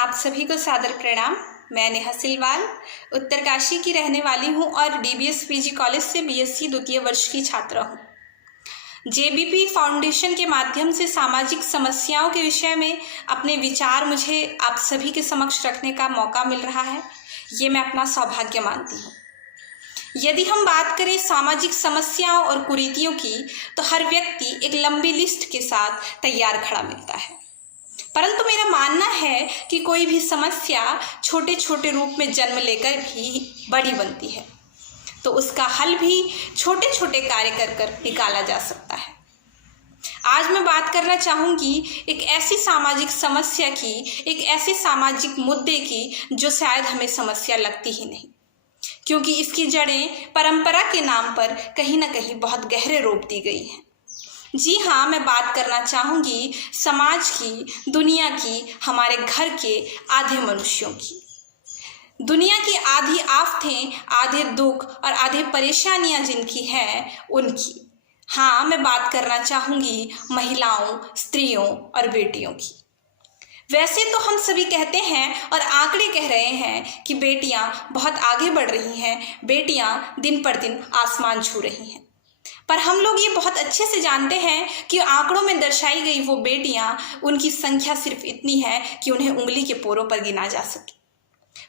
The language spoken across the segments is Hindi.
आप सभी को सादर प्रणाम। मैं नेहा सिलवाल उत्तरकाशी की रहने वाली हूं और डीबीएस पीजी कॉलेज से बीएससी द्वितीय वर्ष की छात्रा हूं। जेबीपी फाउंडेशन के माध्यम से सामाजिक समस्याओं के विषय में अपने विचार मुझे आप सभी के समक्ष रखने का मौका मिल रहा है, ये मैं अपना सौभाग्य मानती हूँ। यदि हम बात करें सामाजिक समस्याओं और कुरीतियों की, तो हर व्यक्ति एक लंबी लिस्ट के साथ तैयार खड़ा मिलता है, परंतु मेरा मानना है कि कोई भी समस्या छोटे छोटे रूप में जन्म लेकर भी बड़ी बनती है, तो उसका हल भी छोटे छोटे कार्य कर कर निकाला जा सकता है। आज मैं बात करना चाहूँगी एक ऐसी सामाजिक समस्या की, एक ऐसे सामाजिक मुद्दे की जो शायद हमें समस्या लगती ही नहीं, क्योंकि इसकी जड़ें परंपरा के नाम पर कहीं ना कहीं बहुत गहरे रोप दी गई हैं। जी हाँ, मैं बात करना चाहूँगी समाज की, दुनिया की, हमारे घर के आधे मनुष्यों की। दुनिया की आधी आफतें, आधे दुख और आधे परेशानियाँ जिनकी हैं उनकी। हाँ, मैं बात करना चाहूँगी महिलाओं, स्त्रियों और बेटियों की। वैसे तो हम सभी कहते हैं और आंकड़े कह रहे हैं कि बेटियां बहुत आगे बढ़ रही हैं, बेटियां दिन पर दिन आसमान छू रही हैं, पर हम लोग ये बहुत अच्छे से जानते हैं कि आंकड़ों में दर्शाई गई वो बेटियां, उनकी संख्या सिर्फ इतनी है कि उन्हें उंगली के पोरों पर गिना जा सके।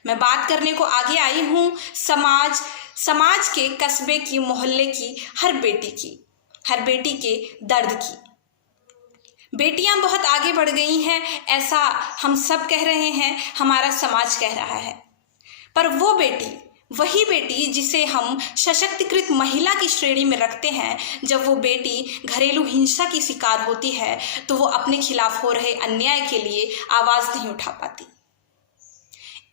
मैं बात करने को आगे आई हूँ समाज के, कस्बे की, मोहल्ले की, हर बेटी के दर्द की। बेटियां बहुत आगे बढ़ गई हैं, ऐसा हम सब कह रहे हैं, हमारा समाज कह रहा है, पर वही बेटी जिसे हम सशक्तिकृत महिला की श्रेणी में रखते हैं, जब वो बेटी घरेलू हिंसा की शिकार होती है तो वो अपने खिलाफ हो रहे अन्याय के लिए आवाज नहीं उठा पाती।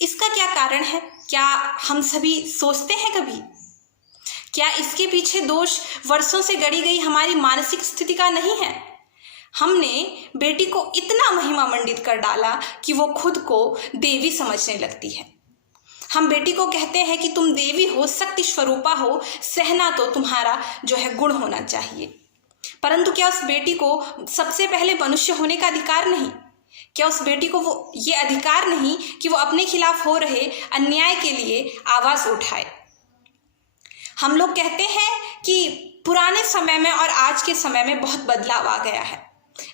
इसका क्या कारण है? क्या हम सभी सोचते हैं कभी? क्या इसके पीछे दोष वर्षों से गढ़ी गई हमारी मानसिक स्थिति का नहीं है? हमने बेटी को इतना महिमा मंडित कर डाला कि वो खुद को देवी समझने लगती है। हम बेटी को कहते हैं कि तुम देवी हो, शक्ति स्वरूपा हो, सहना तो तुम्हारा जो है गुण होना चाहिए, परंतु क्या उस बेटी को सबसे पहले मनुष्य होने का अधिकार नहीं? क्या उस बेटी को वो ये अधिकार नहीं कि वो अपने खिलाफ हो रहे अन्याय के लिए आवाज उठाए? हम लोग कहते हैं कि पुराने समय में और आज के समय में बहुत बदलाव आ गया है।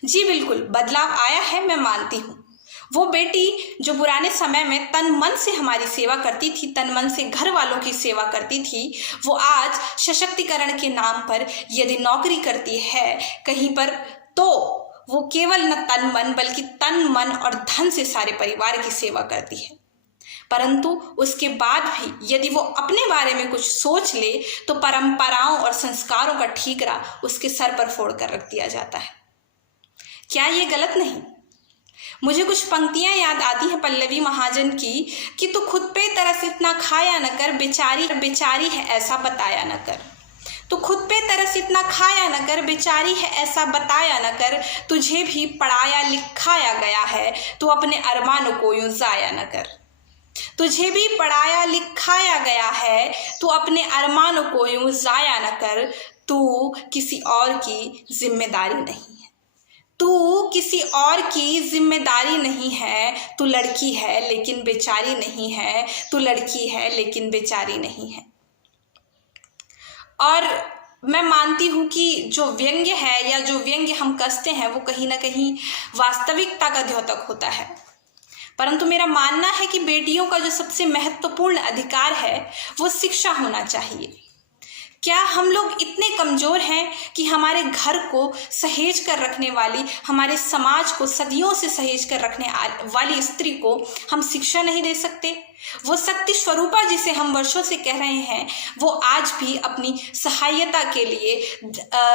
जी बिल्कुल, बदलाव आया है, मैं मानती हूँ। वो बेटी जो पुराने समय में तन मन से हमारी सेवा करती थी, तन मन से घर वालों की सेवा करती थी, वो आज सशक्तिकरण के नाम पर यदि नौकरी करती है कहीं पर, तो वो केवल न तन मन बल्कि तन मन और धन से सारे परिवार की सेवा करती है। परंतु उसके बाद भी यदि वो अपने बारे में कुछ सोच ले तो परंपराओं और संस्कारों का ठीकरा उसके सर पर फोड़ कर रख दिया जाता है। क्या ये गलत नहीं? मुझे कुछ पंक्तियां याद आती हैं पल्लवी महाजन की कि तू खुद पे तरस इतना खाया न कर, बेचारी है ऐसा बताया न कर। तू खुद पे तरस इतना खाया न कर, बेचारी है ऐसा बताया न कर। तुझे भी पढ़ाया लिखाया गया है, तू अपने अरमानों को यूं जाया न कर। तुझे भी पढ़ाया लिखाया गया है, तू अपने अरमानों को यूं जाया न कर। तू किसी और की जिम्मेदारी नहीं है, तू किसी और की जिम्मेदारी नहीं है। तू लड़की है लेकिन बेचारी नहीं है, तू लड़की है लेकिन बेचारी नहीं है। और मैं मानती हूँ कि जो व्यंग्य है या जो व्यंग्य हम कसते हैं वो कहीं ना कहीं वास्तविकता का द्योतक होता है, परंतु मेरा मानना है कि बेटियों का जो सबसे महत्वपूर्ण अधिकार है वो शिक्षा होना चाहिए। क्या हम लोग इतने कमजोर हैं कि हमारे घर को सहेज कर रखने वाली, हमारे समाज को सदियों से सहेज कर रखने वाली स्त्री को हम शिक्षा नहीं दे सकते? वो शक्ति स्वरूपा जिसे हम वर्षों से कह रहे हैं, वो आज भी अपनी सहायता के लिए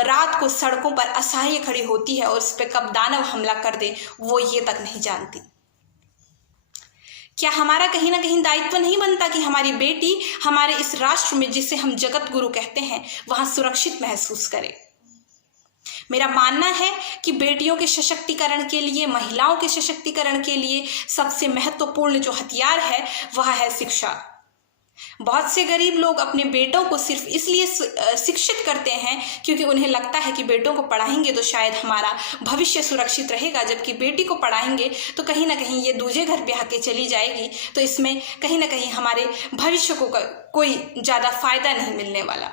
रात को सड़कों पर असहाय खड़ी होती है और उस पर कब दानव हमला कर दे वो ये तक नहीं जानती। क्या हमारा कहीं ना कहीं दायित्व नहीं बनता कि हमारी बेटी हमारे इस राष्ट्र में, जिसे हम जगत गुरु कहते हैं, वहां सुरक्षित महसूस करे? मेरा मानना है कि बेटियों के सशक्तिकरण के लिए, महिलाओं के सशक्तिकरण के लिए सबसे महत्वपूर्ण जो हथियार है वह है शिक्षा। बहुत से गरीब लोग अपने बेटों को सिर्फ इसलिए शिक्षित करते हैं क्योंकि उन्हें लगता है कि बेटों को पढ़ाएंगे तो शायद हमारा भविष्य सुरक्षित रहेगा, जबकि बेटी को पढ़ाएंगे तो कहीं ना कहीं ये दूजे घर ब्याह के चली जाएगी, तो इसमें कहीं ना कहीं हमारे भविष्य को कोई ज़्यादा फायदा नहीं मिलने वाला।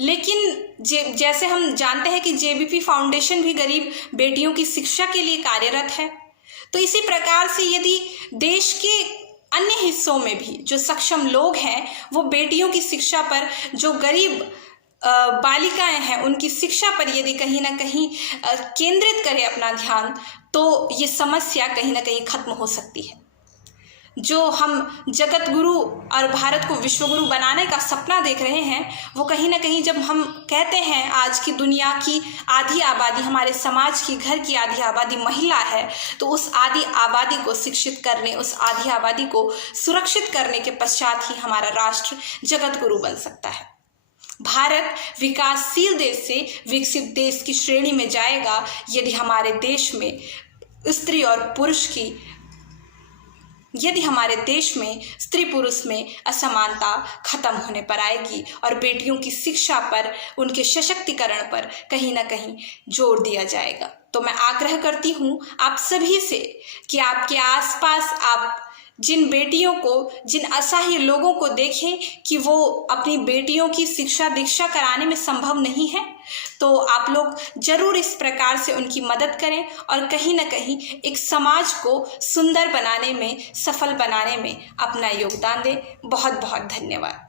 लेकिन जैसे हम जानते हैं कि जेबीपी फाउंडेशन भी गरीब बेटियों की शिक्षा के लिए कार्यरत है, तो इसी प्रकार से यदि देश के अन्य हिस्सों में भी जो सक्षम लोग हैं वो बेटियों की शिक्षा पर, जो गरीब बालिकाएं हैं उनकी शिक्षा पर यदि कहीं ना कहीं केंद्रित करें अपना ध्यान, तो ये समस्या कहीं ना कहीं खत्म हो सकती है। जो हम जगत गुरु और भारत को विश्व गुरु बनाने का सपना देख रहे हैं, वो कहीं ना कहीं जब हम कहते हैं आज की दुनिया की आधी आबादी, हमारे समाज की, घर की आधी आबादी महिला है, तो उस आधी आबादी को शिक्षित करने, उस आधी आबादी को सुरक्षित करने के पश्चात ही हमारा राष्ट्र जगत गुरु बन सकता है। भारत विकासशील देश से विकसित देश की श्रेणी में जाएगा यदि हमारे देश में स्त्री और पुरुष की, यदि हमारे देश में स्त्री पुरुष में असमानता खत्म होने पर आएगी और बेटियों की शिक्षा पर, उनके सशक्तिकरण पर कहीं ना कहीं जोर दिया जाएगा। तो मैं आग्रह करती हूँ आप सभी से कि आपके आसपास आप जिन बेटियों को, जिन असहाय लोगों को देखें कि वो अपनी बेटियों की शिक्षा दीक्षा कराने में संभव नहीं है, तो आप लोग जरूर इस प्रकार से उनकी मदद करें और कहीं ना कहीं एक समाज को सुंदर बनाने में, सफल बनाने में अपना योगदान दें। बहुत बहुत धन्यवाद।